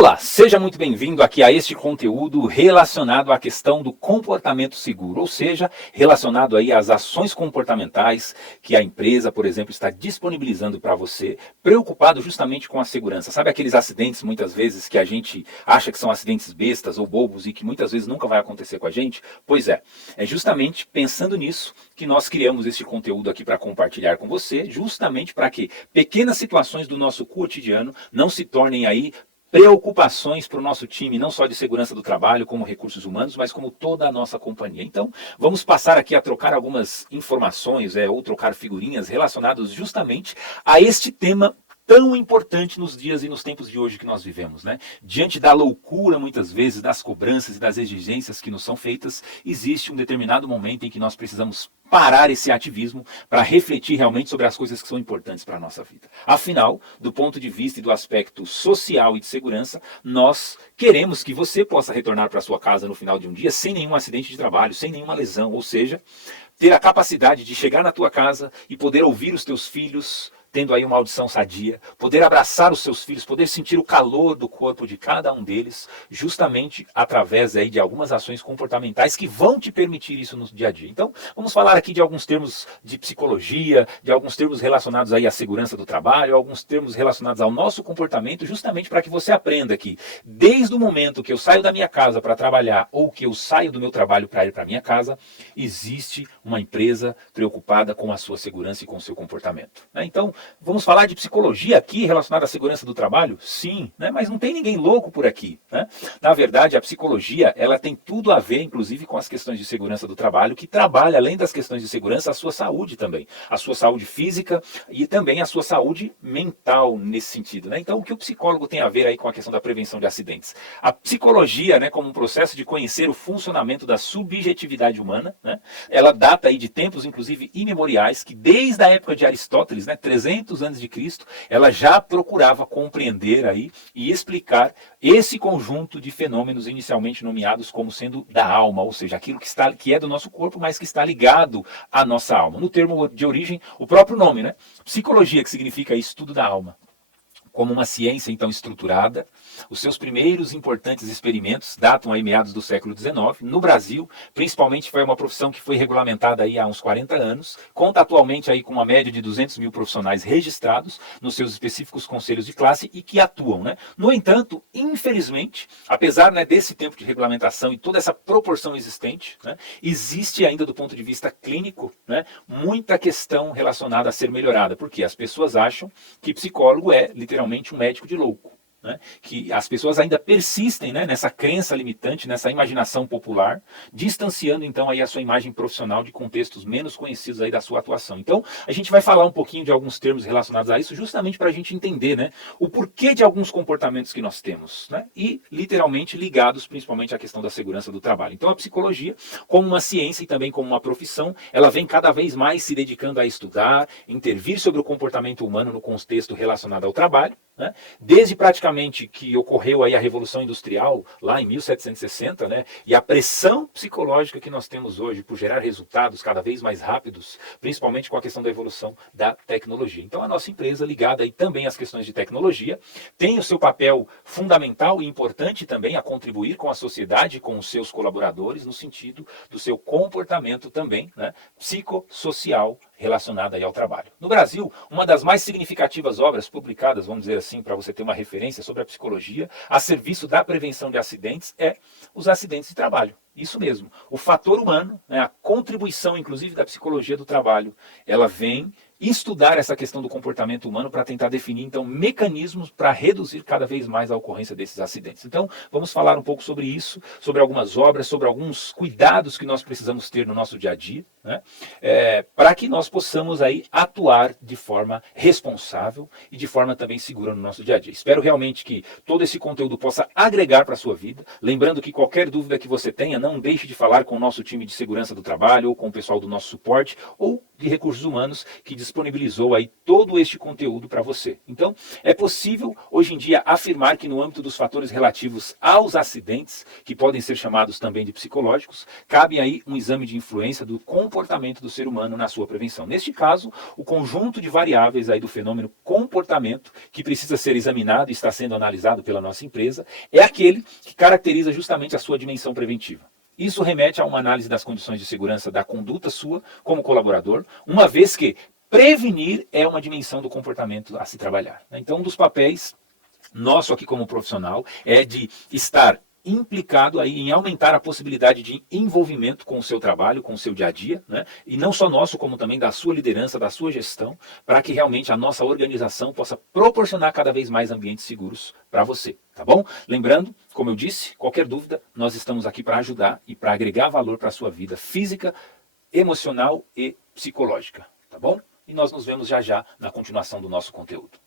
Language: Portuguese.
Olá, seja muito bem-vindo aqui a este conteúdo relacionado à questão do comportamento seguro, ou seja, relacionado aí às ações comportamentais que a empresa, por exemplo, está disponibilizando para você, preocupado justamente com a segurança. Sabe aqueles acidentes, muitas vezes, que a gente acha que são acidentes bestas ou bobos e que muitas vezes nunca vai acontecer com a gente? Pois é justamente pensando nisso que nós criamos este conteúdo aqui para compartilhar com você, justamente para que pequenas situações do nosso cotidiano não se tornem aí preocupações para o nosso time, não só de segurança do trabalho, como recursos humanos, mas como toda a nossa companhia. Então, vamos passar aqui a trocar algumas informações, ou trocar figurinhas relacionadas justamente a este tema tão importante nos dias e nos tempos de hoje que nós vivemos, né? Diante da loucura, muitas vezes, das cobranças e das exigências que nos são feitas, existe um determinado momento em que nós precisamos parar esse ativismo para refletir realmente sobre as coisas que são importantes para a nossa vida. Afinal, do ponto de vista e do aspecto social e de segurança, nós queremos que você possa retornar para sua casa no final de um dia sem nenhum acidente de trabalho, sem nenhuma lesão, ou seja, ter a capacidade de chegar na tua casa e poder ouvir os teus filhos tendo aí uma audição sadia, poder abraçar os seus filhos, poder sentir o calor do corpo de cada um deles, justamente através aí de algumas ações comportamentais que vão te permitir isso no dia a dia. Então, vamos falar aqui de alguns termos de psicologia, de alguns termos relacionados aí à segurança do trabalho, alguns termos relacionados ao nosso comportamento, justamente para que você aprenda que, desde o momento que eu saio da minha casa para trabalhar ou que eu saio do meu trabalho para ir para a minha casa, existe uma empresa preocupada com a sua segurança e com o seu comportamento. Então, vamos falar de psicologia aqui relacionada à segurança do trabalho? Sim, né? Mas não tem ninguém louco por aqui, né? Na verdade, a psicologia ela tem tudo a ver, inclusive, com as questões de segurança do trabalho, que trabalha, além das questões de segurança, a sua saúde também. A sua saúde física e também a sua saúde mental nesse sentido, né? Então, o que o psicólogo tem a ver aí com a questão da prevenção de acidentes? A psicologia, né, como um processo de conhecer o funcionamento da subjetividade humana, né? Ela data aí de tempos, inclusive, imemoriais, que desde a época de Aristóteles, né, 300 antes de Cristo, ela já procurava compreender aí e explicar esse conjunto de fenômenos inicialmente nomeados como sendo da alma, ou seja, aquilo que é do nosso corpo, mas que está ligado à nossa alma. No termo de origem, o próprio nome, né? Psicologia, que significa estudo da alma. Como uma ciência, então, estruturada. Os seus primeiros importantes experimentos datam aí meados do século XIX. No Brasil, principalmente, foi uma profissão que foi regulamentada aí há uns 40 anos. Conta atualmente aí com uma média de 200 mil profissionais registrados nos seus específicos conselhos de classe e que atuam, né? No entanto, infelizmente, apesar, né, desse tempo de regulamentação e toda essa proporção existente, né, existe ainda do ponto de vista clínico, né, muita questão relacionada a ser melhorada. Porque as pessoas acham que psicólogo é literalmente um médico de louco, né? Que as pessoas ainda persistem, né, nessa crença limitante, nessa imaginação popular, distanciando então aí a sua imagem profissional de contextos menos conhecidos aí da sua atuação. Então, a gente vai falar um pouquinho de alguns termos relacionados a isso, justamente para a gente entender, né, o porquê de alguns comportamentos que nós temos, né, e literalmente ligados principalmente à questão da segurança do trabalho. Então, a psicologia, como uma ciência e também como uma profissão, ela vem cada vez mais se dedicando a estudar, intervir sobre o comportamento humano no contexto relacionado ao trabalho, né, desde praticamente que ocorreu aí a Revolução Industrial, lá em 1760, né, e a pressão psicológica que nós temos hoje por gerar resultados cada vez mais rápidos, principalmente com a questão da evolução da tecnologia. Então, a nossa empresa, ligada aí também às questões de tecnologia, tem o seu papel fundamental e importante também a contribuir com a sociedade, com os seus colaboradores, no sentido do seu comportamento também, né, psicossocial, relacionada aí ao trabalho. No Brasil, uma das mais significativas obras publicadas, vamos dizer assim, para você ter uma referência sobre a psicologia, a serviço da prevenção de acidentes, é os acidentes de trabalho. Isso mesmo. O fator humano, né, a contribuição, inclusive, da psicologia do trabalho, ela vem estudar essa questão do comportamento humano para tentar definir, então, mecanismos para reduzir cada vez mais a ocorrência desses acidentes. Então, vamos falar um pouco sobre isso, sobre algumas obras, sobre alguns cuidados que nós precisamos ter no nosso dia a dia, né, para que nós possamos aí atuar de forma responsável e de forma também segura no nosso dia a dia. Espero realmente que todo esse conteúdo possa agregar para a sua vida. Lembrando que qualquer dúvida que você tenha, não deixe de falar com o nosso time de segurança do trabalho ou com o pessoal do nosso suporte ou de recursos humanos que disponibilizou aí todo este conteúdo para você. Então, é possível hoje em dia afirmar que no âmbito dos fatores relativos aos acidentes, que podem ser chamados também de psicológicos, cabe aí um exame de influência do comportamento comportamento do ser humano na sua prevenção. Neste caso, o conjunto de variáveis aí do fenômeno comportamento, que precisa ser examinado e está sendo analisado pela nossa empresa, é aquele que caracteriza justamente a sua dimensão preventiva. Isso remete a uma análise das condições de segurança da conduta sua como colaborador, uma vez que prevenir é uma dimensão do comportamento a se trabalhar. Então, um dos papéis nosso aqui como profissional é de estar implicado aí em aumentar a possibilidade de envolvimento com o seu trabalho, com o seu dia a dia, né? E não só nosso, como também da sua liderança, da sua gestão, para que realmente a nossa organização possa proporcionar cada vez mais ambientes seguros para você, tá bom? Lembrando, como eu disse, qualquer dúvida, nós estamos aqui para ajudar e para agregar valor para a sua vida física, emocional e psicológica, tá bom? E nós nos vemos já já na continuação do nosso conteúdo.